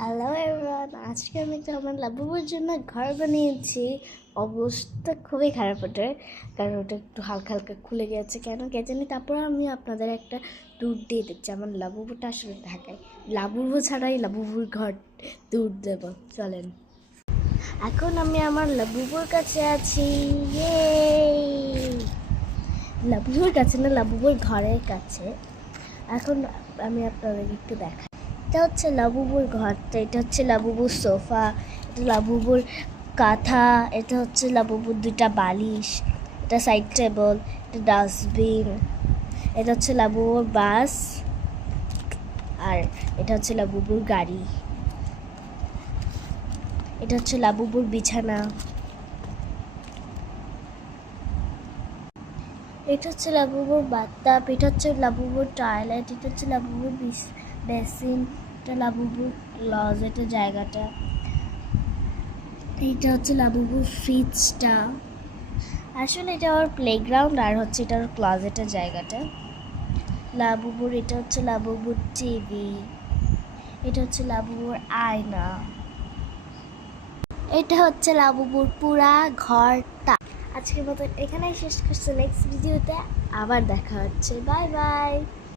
Hello everyone, আজকে আমি একটা আমার লাবুবুর জন্য ঘর বানিয়েছি। অবস্থা খুবই খারাপ ওটার, কারণ ওটা একটু হালকা হালকা খুলে গেছে, কেন কে জানি। তারপর আমি আপনাদের একটা ট্যুর দিয়ে দিচ্ছি। আমার লাবুবুটা আসলে ঢাকায়, লাবুবু ছাড়াই লাবুবুর ঘর ট্যুর দেব, চলেন। এখন আমি আমার লাবুবুর কাছে আছি। লাবুবুর কাছে না, লাবুবুর ঘরের কাছে। এখন আমি আপনাদের একটু দেখাই। এটা হচ্ছে লাবুবুর ঘরটা, এটা হচ্ছে লাবুবুর সোফা, এটা লাবুবুর কাঁথা, এটা হচ্ছে লাবুবুর দুইটা বালিশ, এটা সাইড টেবল, এটা ডাস্টবিন, এটা হচ্ছে লাবুবুর বাস, আর এটা হচ্ছে লাবুবুর গাড়ি, এটা হচ্ছে লাবুবুর বিছানা, এটা হচ্ছে লাবুবুর বাথটাব, এটা হচ্ছে লাবুবুর টয়লেট, এটা হচ্ছে লাবুবুর বেসিন, এটা লাবুবুর ক্লজেটের জায়গাটা, এইটা হচ্ছে লাবুবুর ফ্রিজটা। আসলে এটা ওর প্লেগ্রাউন্ড, আর হচ্ছে এটা ওর ক্লজেটের জায়গাটা। লাবুবুর এটা হচ্ছে লাবুবুর টিভি, এটা হচ্ছে লাবুবুর আয়না, এটা হচ্ছে লাবুবুর পুরা ঘরটা। আজকের মতো এখানেই শেষ করছি, নেক্সট ভিডিওতে আবার দেখা হচ্ছে। Bye bye.